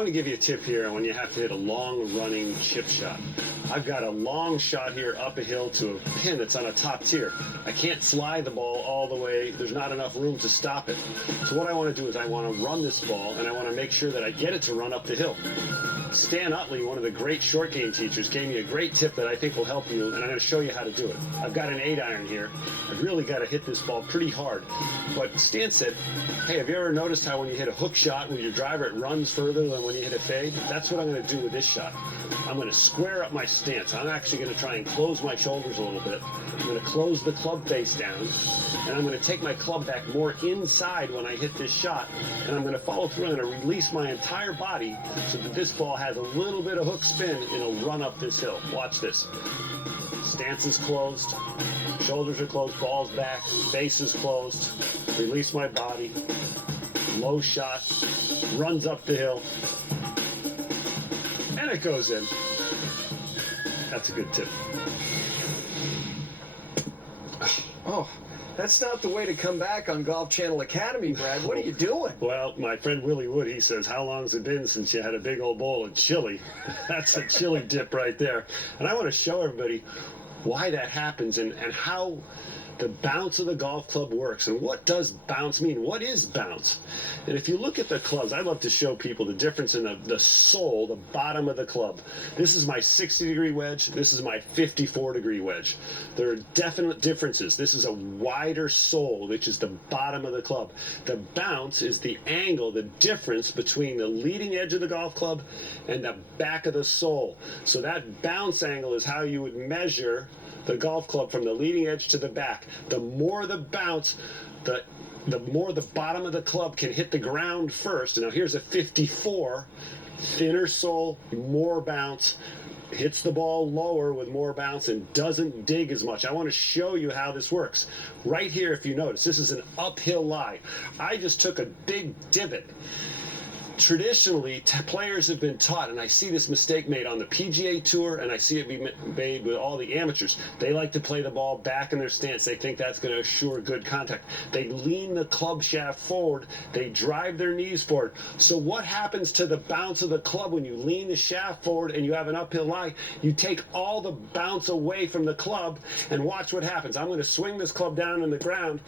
want to give you a tip here on when you have to hit a long running chip shot. I've got a long shot here up a hill to a pin that's on a top tier. I can't slide the ball all the way. There's not enough room to stop it. So what I want to do is I want to run this ball, and I want to make sure that I get it to run up the hill. Stan Utley, one of the great short game teachers, gave me a great tip that I think will help you, and I'm going to show you how to do it. I've got an 8-iron here. I've really got to hit this ball pretty hard. But Stan said, hey, have you ever noticed how when you hit a hook shot with your driver, it runs further than when you hit a fade? That's what I'm going to do with this shot. I'm going to square up my stance. I'm actually going to try and close my shoulders a little bit. I'm going to close the club face down, and I'm going to take my club back more inside when I hit this shot, and I'm going to follow through. I'm going to release my entire body so that this ball has a little bit of hook spin, and it'll run up this hill. Watch this. Stance is closed, shoulders are closed, ball's back, face is closed, release my body, low shot, runs up the hill, and it goes in. That's a good tip. Oh, that's not the way to come back on Golf Channel Academy, Brad. What are you doing? Well, my friend Willie Wood, he says, how long's it been since you had a big old bowl of chili? That's a chili dip right there. And I want to show everybody why that happens and how the bounce of the golf club works. And what does bounce mean? What is bounce? And if you look at the clubs, I love to show people the difference in the sole, the bottom of the club. This is my 60-degree wedge. This is my 54-degree wedge. There are definite differences. This is a wider sole, which is the bottom of the club. The bounce is the angle, the difference between the leading edge of the golf club and the back of the sole. So that bounce angle is how you would measure the golf club from the leading edge to the back. The more the bounce, the more the bottom of the club can hit the ground first. Now here's a 54, thinner sole, more bounce, hits the ball lower with more bounce and doesn't dig as much. I want to show you how this works. Right here, if you notice, this is an uphill lie. I just took a big divot. Traditionally, players have been taught, and I see this mistake made on the PGA Tour, and I see it be made with all the amateurs. They like to play the ball back in their stance. They think that's going to assure good contact. They lean the club shaft forward. They drive their knees forward. So what happens to the bounce of the club when you lean the shaft forward and you have an uphill lie? You take all the bounce away from the club, and watch what happens. I'm going to swing this club down in the ground,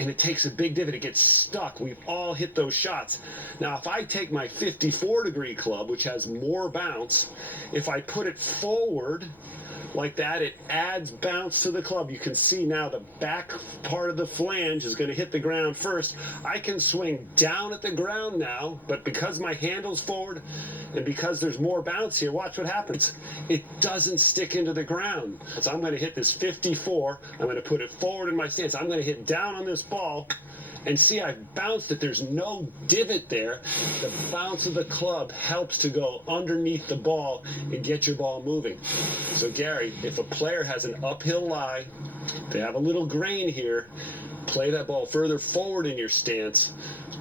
and it takes a big divot. It gets stuck. We've all hit those shots. Now, if I take my 54-degree club, which has more bounce, if I put it forward like that, it adds bounce to the club. You can see now the back part of the flange is going to hit the ground first. I can swing down at the ground now, but because my handle's forward and because there's more bounce here, watch what happens. It doesn't stick into the ground. So I'm going to hit this 54. I'm going to put it forward in my stance. I'm going to hit down on this ball. And see, I've bounced it. There's no divot there. The bounce of the club helps to go underneath the ball and get your ball moving. So, Gary, if a player has an uphill lie, they have a little grain here, play that ball further forward in your stance.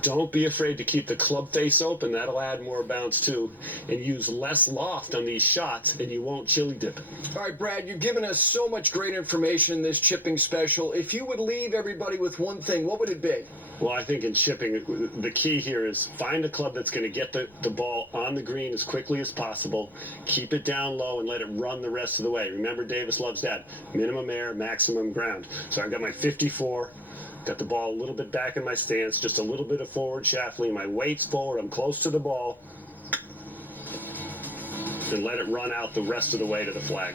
Don't be afraid to keep the club face open. That'll add more bounce, too. And use less loft on these shots, and you won't chili dip it. All right, Brad, you've given us so much great information in this chipping special. If you would leave everybody with one thing, what would it be? Well, I think in chipping, the key here is find a club that's going to get the ball on the green as quickly as possible, keep it down low, and let it run the rest of the way. Remember, Davis loves that. Minimum air, maximum ground. So I've got my 54, got the ball a little bit back in my stance, just a little bit of forward shaft lean. My weight's forward, I'm close to the ball, and let it run out the rest of the way to the flag.